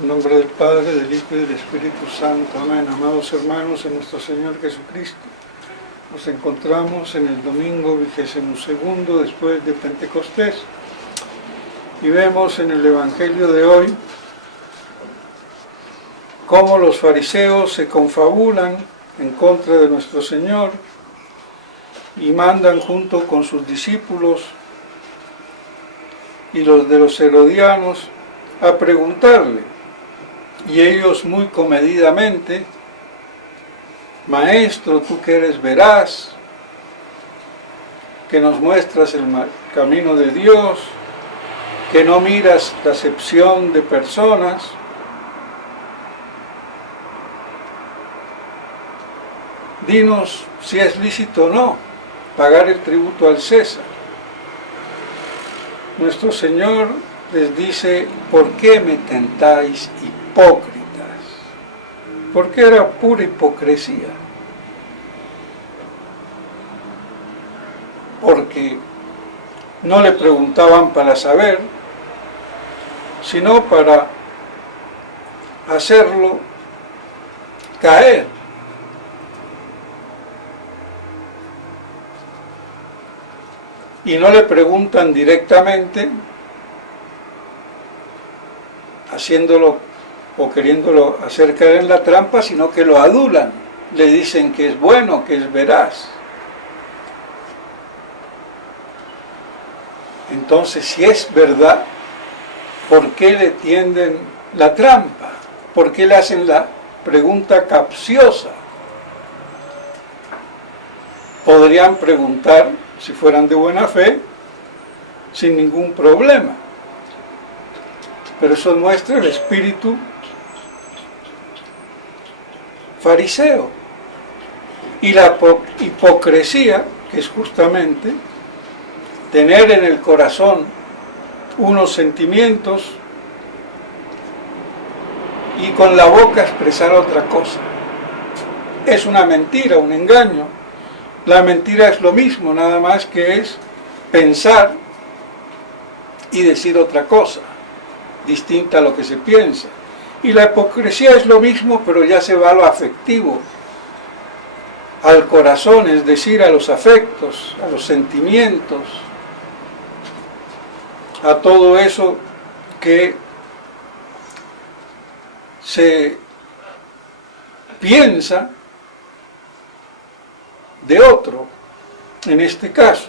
En nombre del Padre, del Hijo y del Espíritu Santo. Amén. Amados hermanos en nuestro Señor Jesucristo, nos encontramos en el domingo 22º después de Pentecostés y vemos en el Evangelio de hoy cómo los fariseos se confabulan en contra de nuestro Señor y mandan junto con sus discípulos y los de los herodianos a preguntarle. Y ellos muy comedidamente: Maestro, tú que eres veraz, que nos muestras el camino de Dios, que no miras la acepción de personas, dinos si es lícito o no pagar el tributo al César. Nuestro Señor les dice: ¿por qué me tentáis hipócritas? Porque era pura hipocresía. Porque no le preguntaban para saber, sino para hacerlo caer. Y no le preguntan directamente, haciéndolo o queriéndolo hacer caer en la trampa, sino que lo adulan, le dicen que es bueno, que es veraz. Entonces, si es verdad, ¿por qué le tienden la trampa? ¿Por qué le hacen la pregunta capciosa? Podrían preguntar, si fueran de buena fe, sin ningún problema. Pero eso muestra el espíritu fariseo y la hipocresía, que es justamente tener en el corazón unos sentimientos y con la boca expresar otra cosa. Es una mentira, un engaño. La mentira es lo mismo, nada más que es pensar y decir otra cosa, distinta a lo que se piensa. Y la hipocresía es lo mismo, pero ya se va a lo afectivo, al corazón, es decir, a los afectos, a los sentimientos, a todo eso que se piensa de otro, en este caso.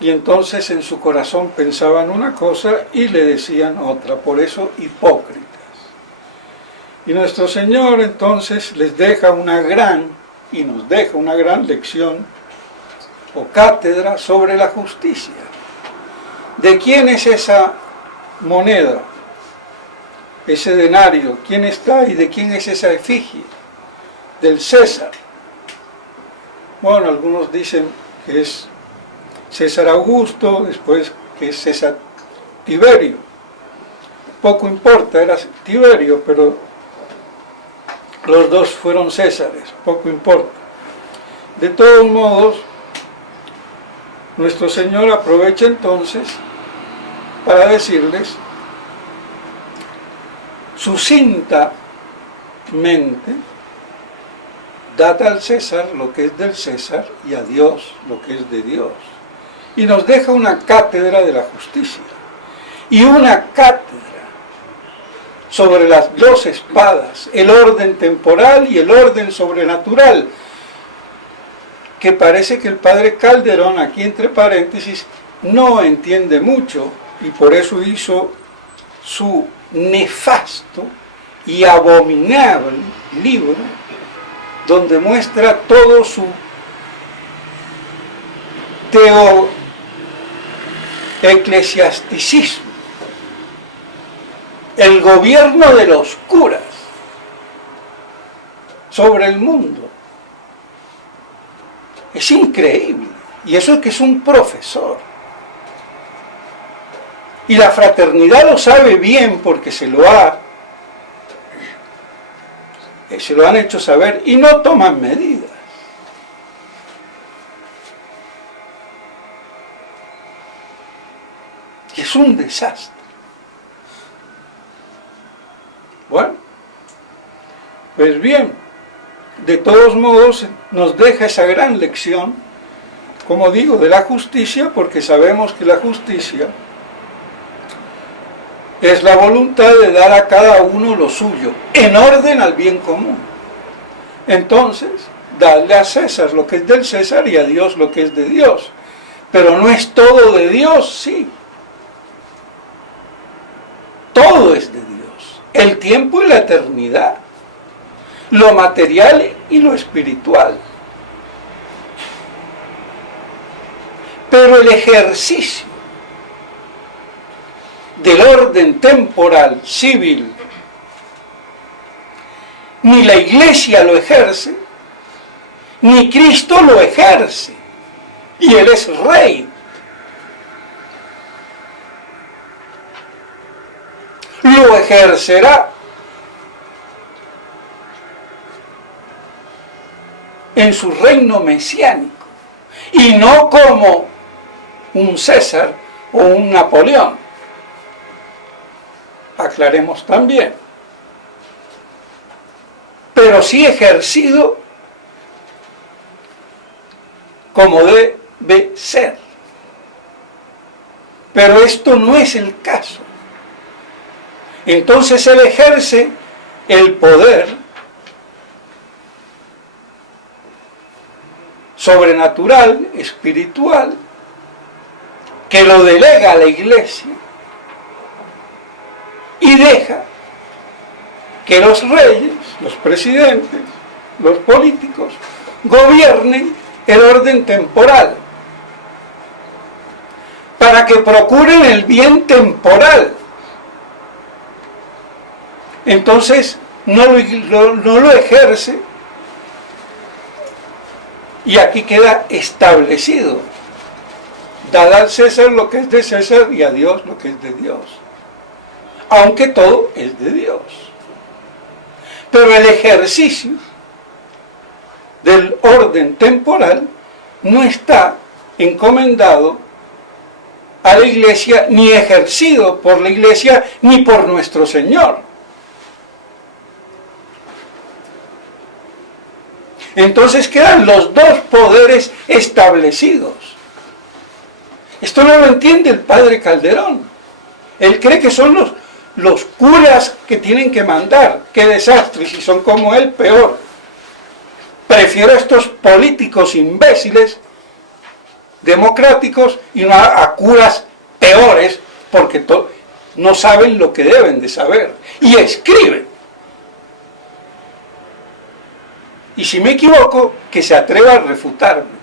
Y entonces en su corazón pensaban una cosa y le decían otra, por eso hipócritas. Y nuestro Señor entonces les deja una gran, y nos deja una gran lección o cátedra sobre la justicia. ¿De quién es esa moneda, ese denario? ¿Quién está y de quién es esa efigie? Del César. Bueno, algunos dicen que es César Augusto, después que es César Tiberio. Poco importa, era Tiberio, pero los dos fueron Césares, poco importa. De todos modos, nuestro Señor aprovecha entonces para decirles sucintamente: dad al César lo que es del César y a Dios lo que es de Dios. Y nos deja una cátedra de la justicia y una cátedra sobre las dos espadas, el orden temporal y el orden sobrenatural, que parece que el padre Calderón, aquí entre paréntesis, no entiende mucho y por eso hizo su nefasto y abominable libro donde muestra todo su eclesiasticismo, el gobierno de los curas sobre el mundo. Es increíble, y eso es que es un profesor. Y la fraternidad lo sabe bien porque se lo han hecho saber y no toman medidas. Es un desastre. Bueno, pues bien, de todos modos nos deja esa gran lección, como digo, de la justicia, porque sabemos que la justicia es la voluntad de dar a cada uno lo suyo, en orden al bien común. Entonces, darle a César lo que es del César y a Dios lo que es de Dios. Pero no es todo de Dios, sí. Todo es de Dios. El tiempo y la eternidad. Lo material y lo espiritual. Pero el ejercicio del orden temporal, civil, ni la Iglesia lo ejerce, ni Cristo lo ejerce, y Él es Rey. Lo ejercerá en su reino mesiánico, y no como un César o un Napoleón. Aclaremos también. Pero sí ejercido como debe ser. Pero esto no es el caso. Entonces él ejerce el poder sobrenatural, espiritual, que lo delega a la Iglesia y deja que los reyes, los presidentes, los políticos, gobiernen el orden temporal, para que procuren el bien temporal. Entonces no lo ejerce, y aquí queda establecido: dad al César lo que es de César y a Dios lo que es de Dios, aunque todo es de Dios. Pero el ejercicio del orden temporal no está encomendado a la Iglesia, ni ejercido por la Iglesia, ni por nuestro Señor. Entonces quedan los dos poderes establecidos. Esto no lo entiende el padre Calderón. Él cree que son los curas que tienen que mandar. ¡Qué desastre! Si son como él, peor. Prefiero a estos políticos imbéciles, democráticos, y no a curas peores, porque no saben lo que deben de saber. Y escriben. Y si me equivoco, que se atreva a refutarme.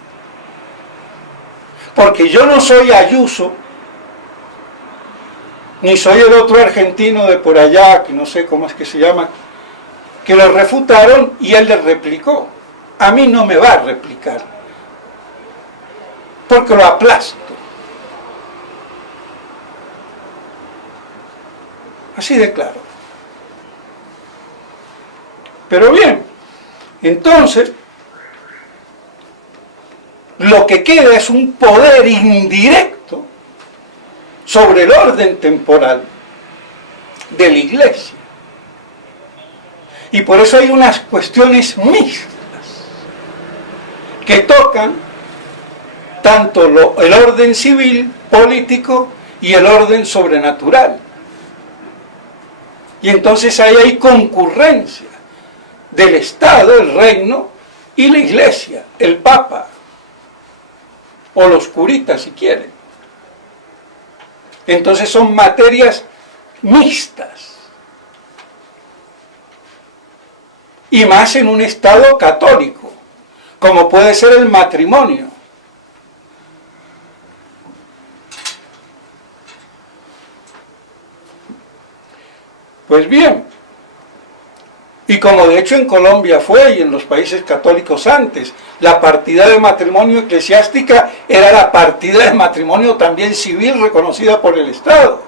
Porque yo no soy Ayuso, ni soy el otro argentino de por allá, que no sé cómo es que se llama, que lo refutaron y él le replicó. A mí no me va a replicar, porque lo aplasto. Así de claro. Pero bien, entonces, lo que queda es un poder indirecto sobre el orden temporal de la Iglesia. Y por eso hay unas cuestiones mixtas que tocan tanto el orden civil, político y el orden sobrenatural. Y entonces ahí hay concurrencia del Estado, el reino, y la Iglesia, el Papa, o los curitas si quieren. Entonces son materias mixtas. Y más en un Estado católico, como puede ser el matrimonio. Pues bien, y como de hecho en Colombia fue, y en los países católicos antes, la partida de matrimonio eclesiástica era la partida de matrimonio también civil reconocida por el Estado.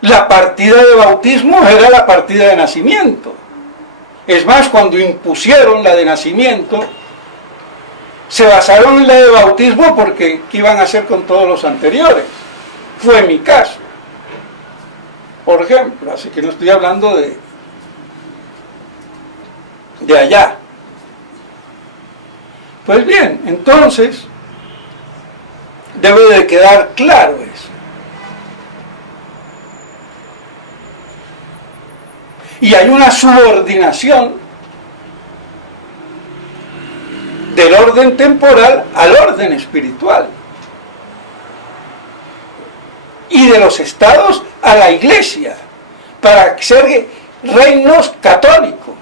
La partida de bautismo era la partida de nacimiento. Es más, cuando impusieron la de nacimiento, se basaron en la de bautismo porque ¿qué iban a hacer con todos los anteriores? fue mi caso, por ejemplo, así que no estoy hablando de allá. Pues bien, entonces debe de quedar claro eso. Y hay una subordinación del orden temporal al orden espiritual. Y de los estados a la iglesia, para ser reinos católicos.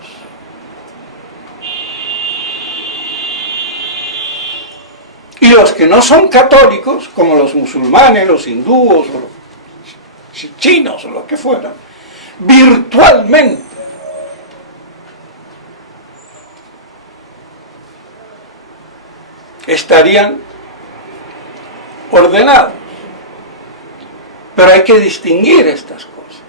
Y los que no son católicos, como los musulmanes, los hindúes, o los chinos, o lo que fuera, virtualmente estarían ordenados. Pero hay que distinguir estas cosas.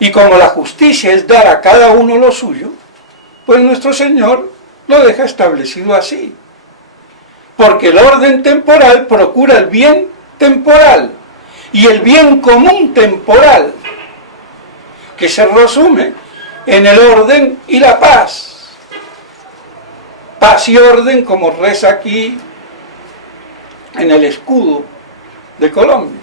Y como la justicia es dar a cada uno lo suyo, pues nuestro Señor lo deja establecido así. Porque el orden temporal procura el bien temporal y el bien común temporal, que se resume en el orden y la paz. Paz y orden, como reza aquí en el escudo de Colombia.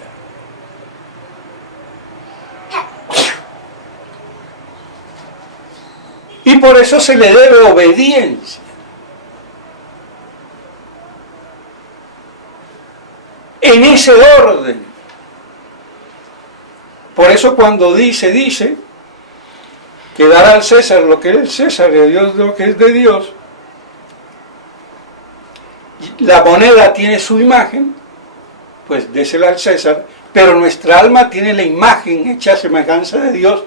Y por eso se le debe obediencia. En ese orden. Por eso cuando dice que dar al César lo que es del César y a Dios lo que es de Dios, la moneda tiene su imagen, pues désela al César, pero nuestra alma tiene la imagen hecha a semejanza de Dios,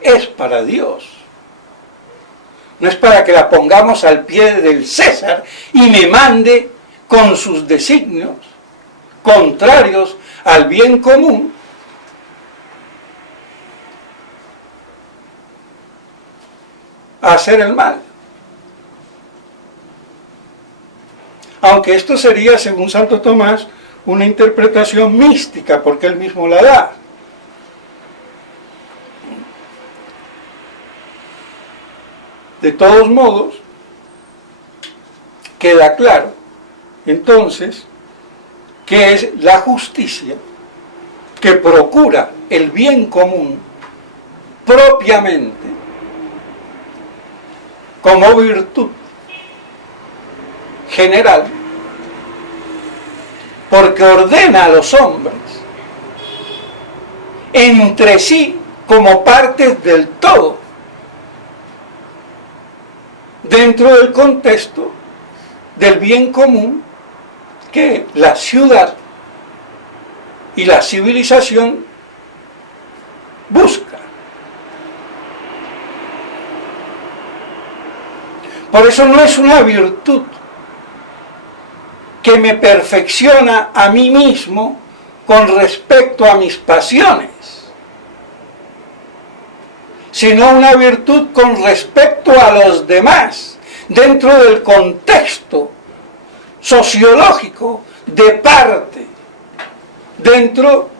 es para Dios. No es para que la pongamos al pie del César y me mande con sus designios contrarios al bien común, a hacer el mal. Aunque esto sería, según Santo Tomás, una interpretación mística, porque él mismo la da. De todos modos, queda claro, entonces, que es la justicia que procura el bien común propiamente como virtud general, porque ordena a los hombres entre sí como partes del todo, dentro del contexto del bien común que la ciudad y la civilización busca. Por eso no es una virtud que me perfecciona a mí mismo con respecto a mis pasiones, sino una virtud con respecto a los demás, dentro del contexto sociológico de parte, dentro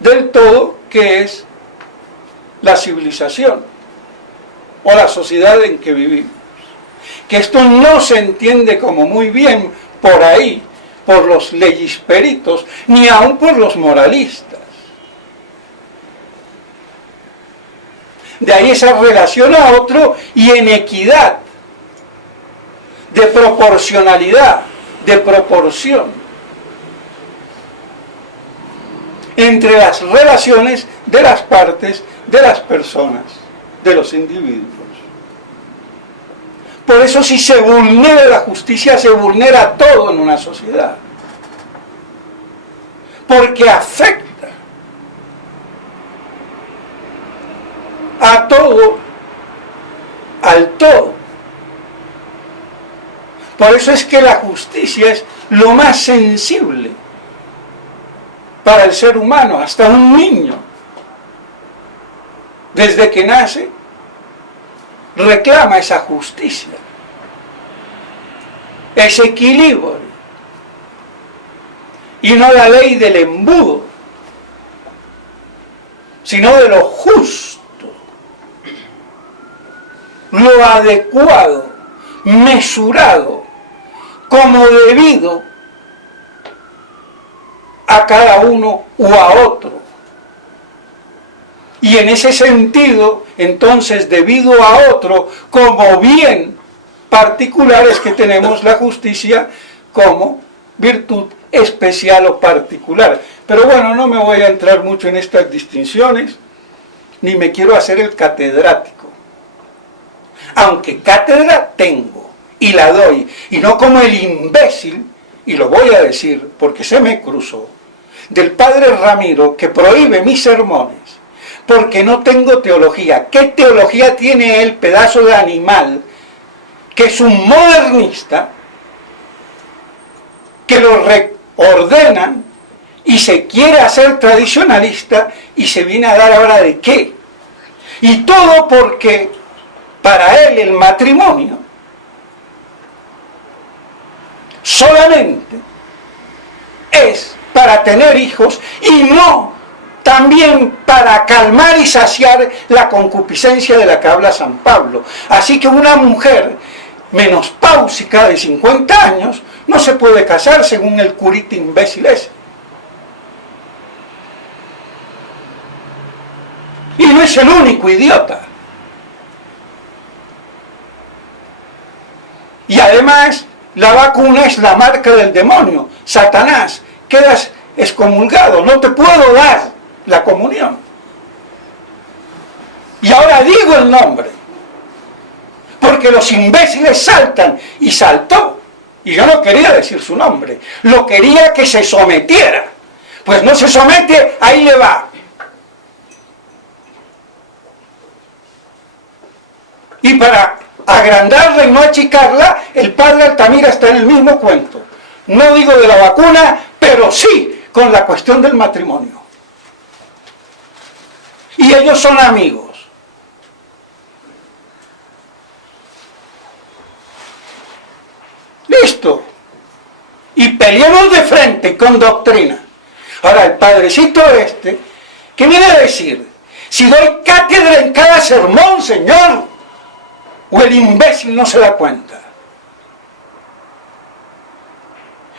del todo que es la civilización o la sociedad en que vivimos. Que esto no se entiende como muy bien por ahí, por los legisperitos, ni aun por los moralistas. De ahí esa relación a otro y en equidad, de proporcionalidad, de proporción, entre las relaciones de las partes, de las personas, de los individuos. Por eso si se vulnera la justicia, se vulnera todo en una sociedad. Porque afecta a todo, al todo. Por eso es que la justicia es lo más sensible para el ser humano, hasta un niño, desde que nace, reclama esa justicia, ese equilibrio. y no la ley del embudo, sino de lo justo, lo adecuado, mesurado, como debido a cada uno u a otro. Y en ese sentido, entonces, debido a otro, como bien particular, es que tenemos la justicia como virtud especial o particular. Pero bueno, no me voy a entrar mucho en estas distinciones, ni me quiero hacer el catedrático. Aunque cátedra tengo, y la doy, y no como el imbécil, y lo voy a decir porque se me cruzó, del padre Ramiro, que prohíbe mis sermones, porque no tengo teología. ¿Qué teología tiene el pedazo de animal que es un modernista, que lo reordenan y se quiere hacer tradicionalista y se viene a dar ahora de qué? Y todo porque para él el matrimonio solamente es para tener hijos y no también para calmar y saciar la concupiscencia de la que habla San Pablo. Así que una mujer menopáusica de 50 años no se puede casar según el curita imbécil ese. Y no es el único idiota. Y además, la vacuna es la marca del demonio. Satanás, quedas excomulgado, no te puedo dar la comunión. Y ahora digo el nombre, porque los imbéciles saltan, y saltó, y yo no quería decir su nombre, lo quería que se sometiera. Pues no se somete, ahí le va. Y para agrandarla y no achicarla, el padre Altamira está en el mismo cuento. No digo de la vacuna, pero sí con la cuestión del matrimonio. Y ellos son amigos. Listo. Y peleemos de frente con doctrina. Ahora, el padrecito este, ¿qué viene a decir? Si doy cátedra en cada sermón, señor, o el imbécil no se da cuenta.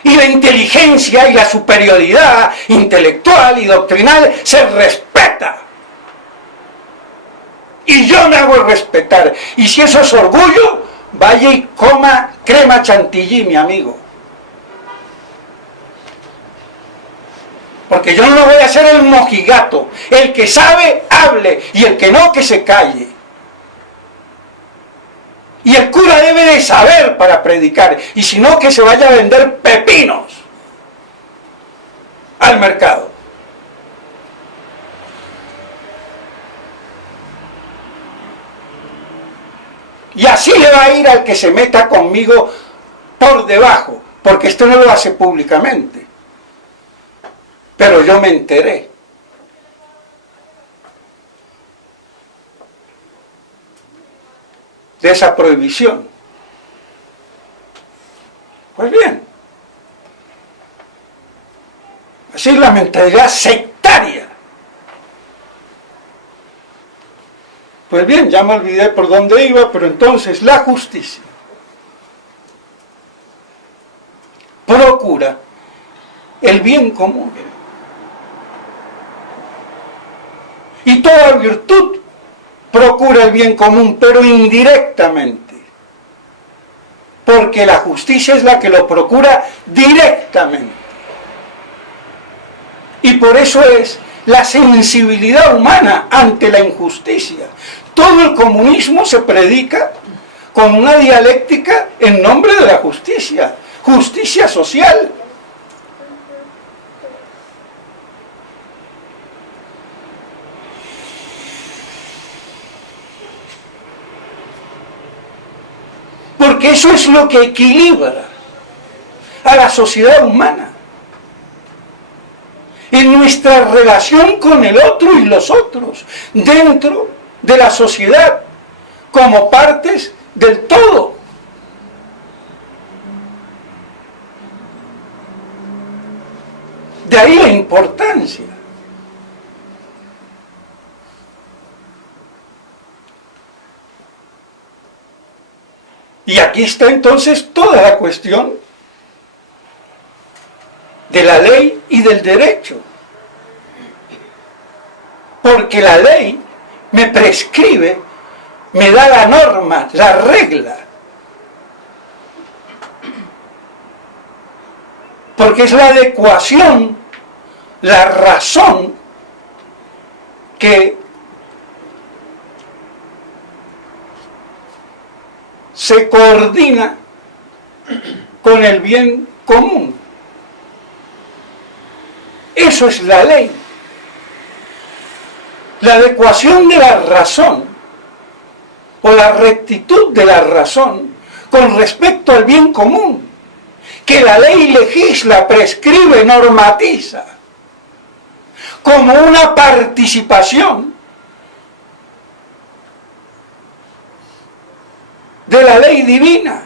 Y la inteligencia y la superioridad intelectual y doctrinal se respeta. Y yo me hago respetar. Y si eso es orgullo, vaya y coma crema chantilly, mi amigo. Porque yo no voy a ser el mojigato. El que sabe, hable. Y el que no, que se calle. Y el cura debe de saber para predicar. Y si no, que se vaya a vender pepinos al mercado. Y así le va a ir al que se meta conmigo por debajo. Porque esto no lo hace públicamente. Pero yo me enteré. De esa prohibición. Pues bien, así es la mentalidad sectaria. Pues bien, ya me olvidé por dónde iba, pero entonces la justicia procura el bien común. Y toda virtud procura el bien común, pero indirectamente. Porque la justicia es la que lo procura directamente. Y por eso es la sensibilidad humana ante la injusticia. Todo el comunismo se predica con una dialéctica en nombre de la justicia. Justicia social. Porque eso es lo que equilibra a la sociedad humana. En nuestra relación con el otro y los otros, dentro de la sociedad, como partes del todo. De ahí la importancia. Y aquí está entonces toda la cuestión de la ley y del derecho. Porque la ley me prescribe, me da la norma, la regla. Porque es la adecuación, la razón que se coordina con el bien común. Eso es la ley. La adecuación de la razón o la rectitud de la razón con respecto al bien común, que la ley legisla, prescribe, normatiza, como una participación de la ley divina.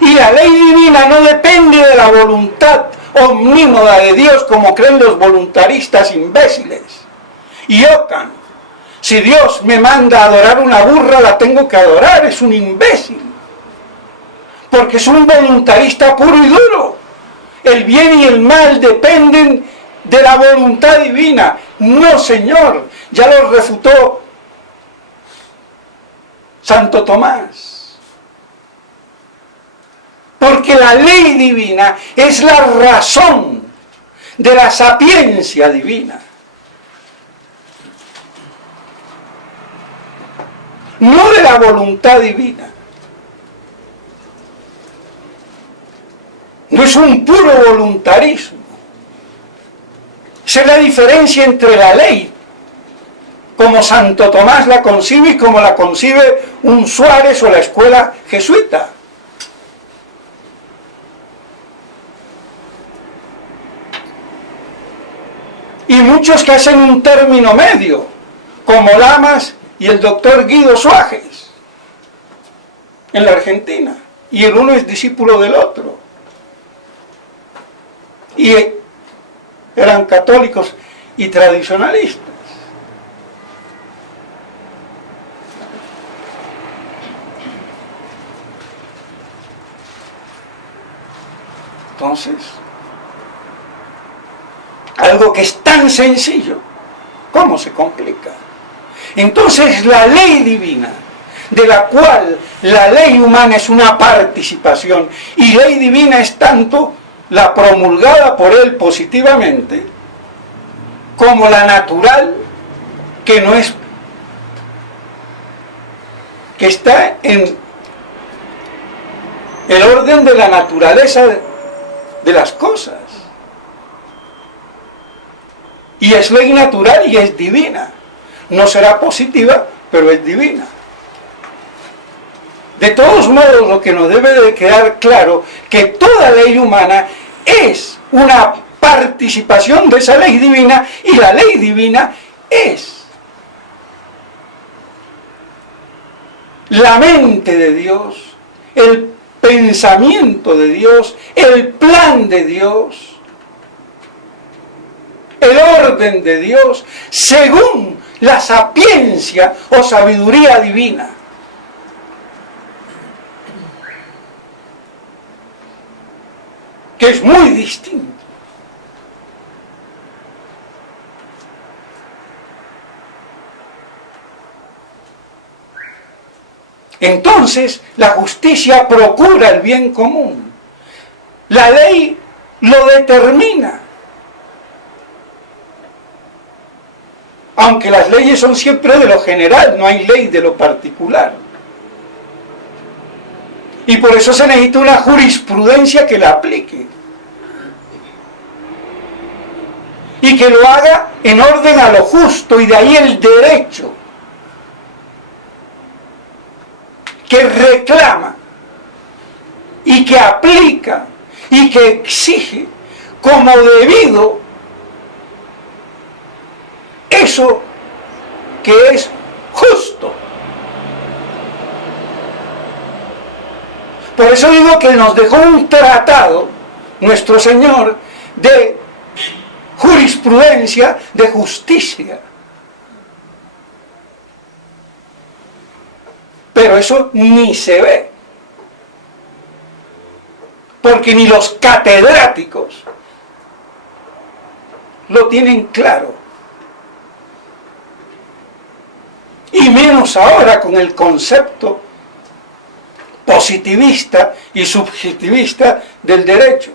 Y la ley divina no depende de la voluntad omnímoda de Dios, como creen los voluntaristas imbéciles. Y Ockham, si Dios me manda a adorar una burra, la tengo que adorar, es un imbécil. Porque es un voluntarista puro y duro. El bien y el mal dependen de la voluntad divina. No, señor, ya lo refutó Santo Tomás. Porque la ley divina es la razón de la sapiencia divina. No de la voluntad divina. No es un puro voluntarismo. Esa es la diferencia entre la ley, como Santo Tomás la concibe y como la concibe un Suárez o la escuela jesuita. Y muchos que hacen un término medio, como Lamas y el doctor Guido Suárez, en la Argentina. Y el uno es discípulo del otro. Y eran católicos y tradicionalistas. Entonces, algo que es tan sencillo, ¿cómo se complica? Entonces la ley divina, de la cual la ley humana es una participación, y ley divina es tanto la promulgada por él positivamente, como la natural, que no es, que está en el orden de la naturaleza de las cosas. Y es ley natural y es divina. No será positiva, pero es divina. De todos modos, lo que nos debe de quedar claro, que toda ley humana es una participación de esa ley divina, y la ley divina es la mente de Dios, el pensamiento de Dios, el plan de Dios, el orden de Dios, según la sapiencia o sabiduría divina. Que es muy distinto. Entonces, la justicia procura el bien común. La ley lo determina. Aunque las leyes son siempre de lo general, no hay ley de lo particular. Y por eso se necesita una jurisprudencia que la aplique. Y que lo haga en orden a lo justo, y de ahí el derecho. Que reclama, y que aplica, y que exige como debido eso que es justo. Por eso digo que nos dejó un tratado nuestro Señor de jurisprudencia, de justicia. Pero eso ni se ve, porque ni los catedráticos lo tienen claro, y menos ahora con el concepto positivista y subjetivista del derecho,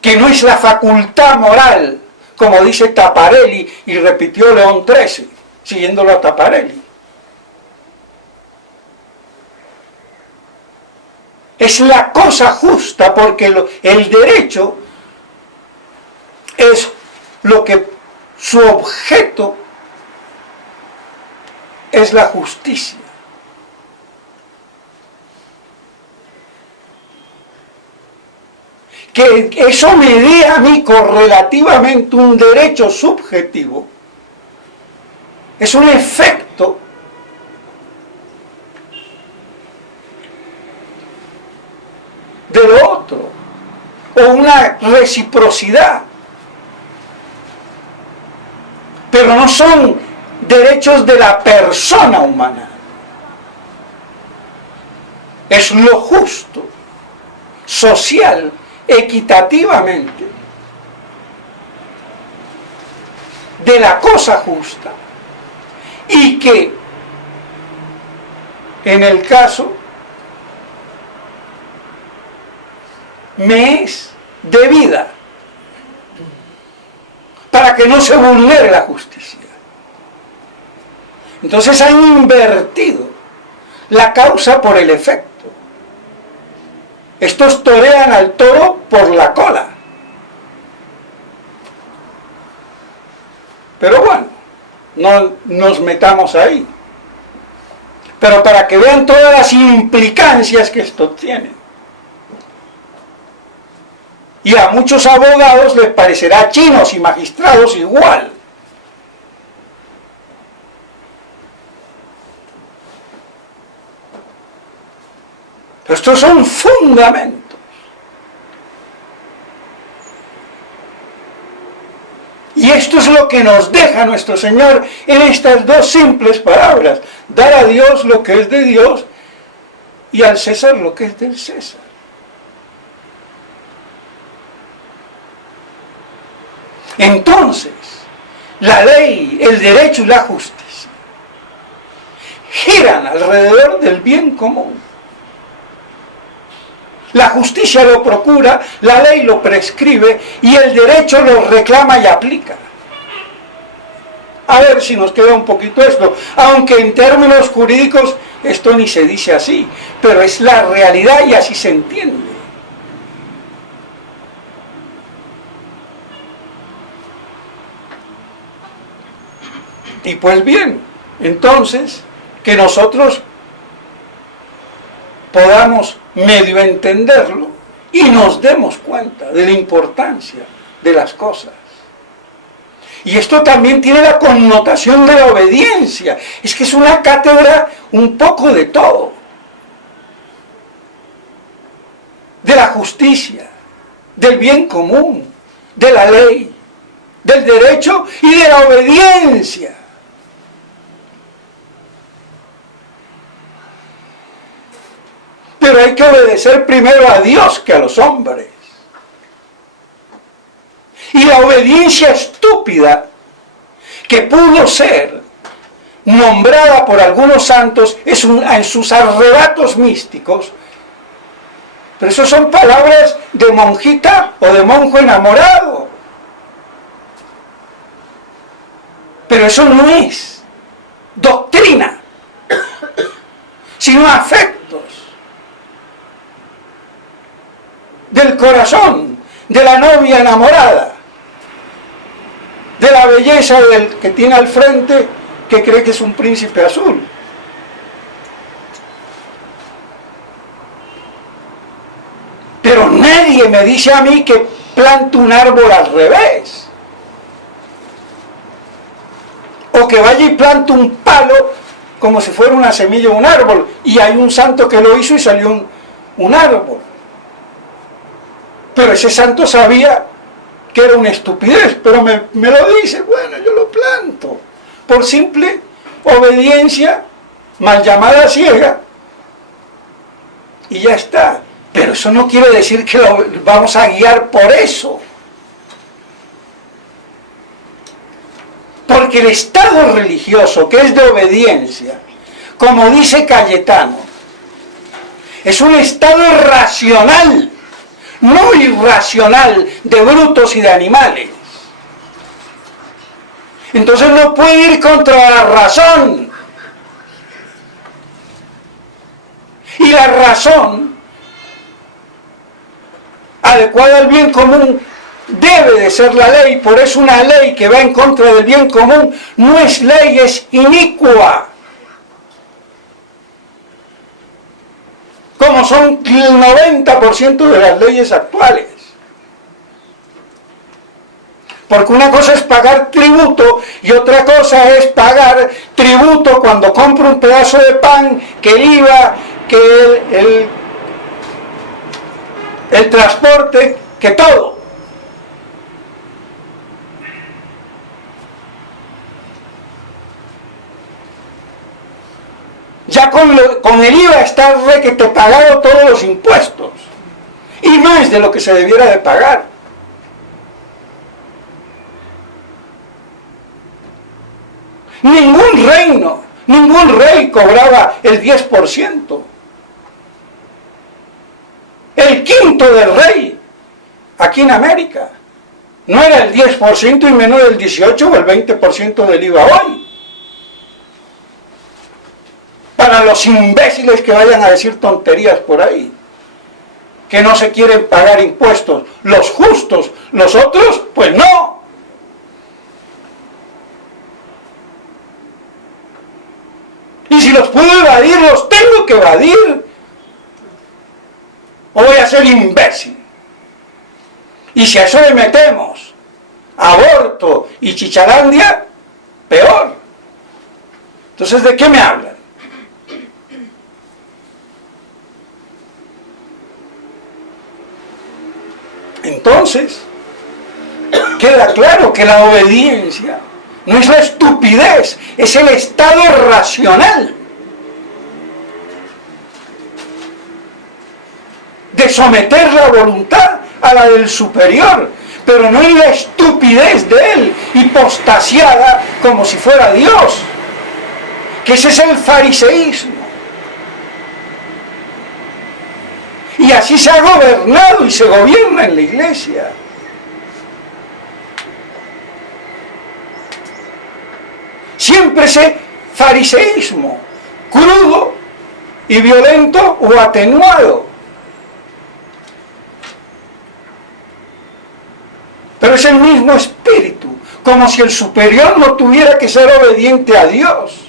que no es la facultad moral, como dice Taparelli y repitió León XIII, siguiéndolo a Taparelli. Es la cosa justa, porque el derecho es lo que su objeto es la justicia. Que eso me dé a mí correlativamente un derecho subjetivo es un efecto de lo otro, o una reciprocidad, pero no son derechos de la persona humana. Es lo justo, social, equitativamente, de la cosa justa, y que en el caso me es debida, para que no se vulnere la justicia. Entonces han invertido la causa por el efecto. Estos torean al toro por la cola. Pero bueno, no nos metamos ahí. Pero para que vean todas las implicancias que esto tiene. Y a muchos abogados les parecerá chinos y magistrados igual. Pero estos son fundamentos. Y esto es lo que nos deja nuestro Señor en estas dos simples palabras: dar a Dios lo que es de Dios y al César lo que es del César. Entonces, la ley, el derecho y la justicia giran alrededor del bien común. La justicia lo procura, la ley lo prescribe y el derecho lo reclama y aplica. A ver si nos queda un poquito esto, aunque en términos jurídicos esto ni se dice así, pero es la realidad y así se entiende. Y pues bien, entonces, que nosotros podamos medio entenderlo y nos demos cuenta de la importancia de las cosas. Y esto también tiene la connotación de la obediencia. Es que es una cátedra un poco de todo. De la justicia, del bien común, de la ley, del derecho y de la obediencia. Pero hay que obedecer primero a Dios que a los hombres. Y la obediencia estúpida que pudo ser nombrada por algunos santos en sus arrebatos místicos, pero eso son palabras de monjita o de monjo enamorado. Pero eso no es doctrina, sino afectos del corazón de la novia enamorada, de la belleza del que tiene al frente, que cree que es un príncipe azul. Pero nadie me dice a mí que plante un árbol al revés, o que vaya y plante un palo como si fuera una semilla o un árbol, y hay un santo que lo hizo y salió un árbol. Pero ese santo sabía que era una estupidez, pero me lo dice, bueno, yo lo planto, por simple obediencia, mal llamada ciega, y ya está. Pero eso no quiere decir que lo vamos a guiar por eso. Porque el estado religioso, que es de obediencia, como dice Cayetano, es un estado racional, no irracional, de brutos y de animales. Entonces no puede ir contra la razón. Y la razón, adecuada al bien común, debe de ser la ley. Por eso una ley que va en contra del bien común no es ley, es inicua. Como son el 90% de las leyes actuales. Porque una cosa es pagar tributo y otra cosa es pagar tributo cuando compro un pedazo de pan, que el IVA, que el transporte, que todo. Ya con el IVA está requete pagado todos los impuestos. Y más de lo que se debiera de pagar. Ningún reino, ningún rey cobraba el 10%. El quinto del rey, aquí en América, no era el 10% y menos del 18 o el 20% del IVA hoy. Para los imbéciles que vayan a decir tonterías por ahí, que no se quieren pagar impuestos, los justos, los otros, pues no. Y si los puedo evadir, los tengo que evadir. O voy a ser imbécil. Y si a eso le metemos aborto y chichalandia, peor. Entonces, ¿de qué me hablan? Entonces, queda claro que la obediencia no es la estupidez, es el estado racional de someter la voluntad a la del superior, pero no es la estupidez de él, hipostasiada como si fuera Dios, que ese es el fariseísmo. Y así se ha gobernado y se gobierna en la iglesia. Siempre ese fariseísmo, crudo y violento o atenuado. Pero es el mismo espíritu, como si el superior no tuviera que ser obediente a Dios.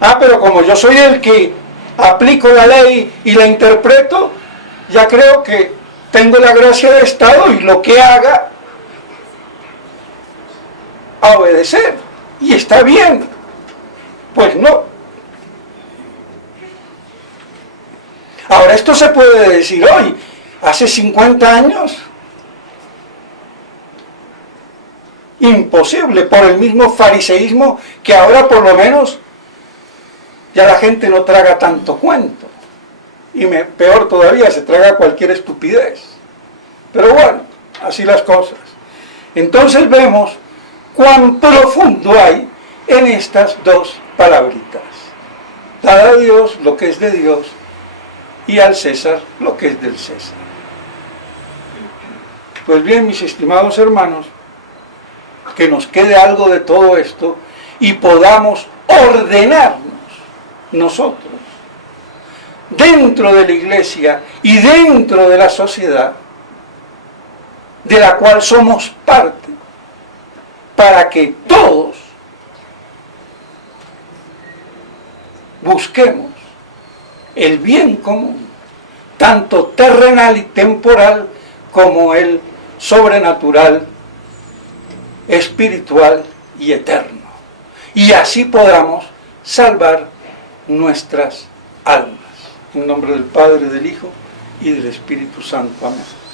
Ah, pero como yo soy el que aplico la ley y la interpreto, ya creo que tengo la gracia de Estado y lo que haga, a obedecer. Y está bien. Pues no. Ahora, esto se puede decir hoy. Hace 50 años, imposible, por el mismo fariseísmo que ahora por lo menos ya la gente no traga tanto cuento. Y peor todavía, se traga cualquier estupidez. Pero bueno, así las cosas. Entonces vemos cuán profundo hay en estas dos palabritas. Dad a Dios lo que es de Dios y al César lo que es del César. Pues bien, mis estimados hermanos, que nos quede algo de todo esto y podamos ordenarnos nosotros dentro de la iglesia y dentro de la sociedad de la cual somos parte, para que todos busquemos el bien común, tanto terrenal y temporal como el sobrenatural, espiritual y eterno. Y así podamos salvar nuestras almas. En nombre del Padre, del Hijo y del Espíritu Santo. Amén.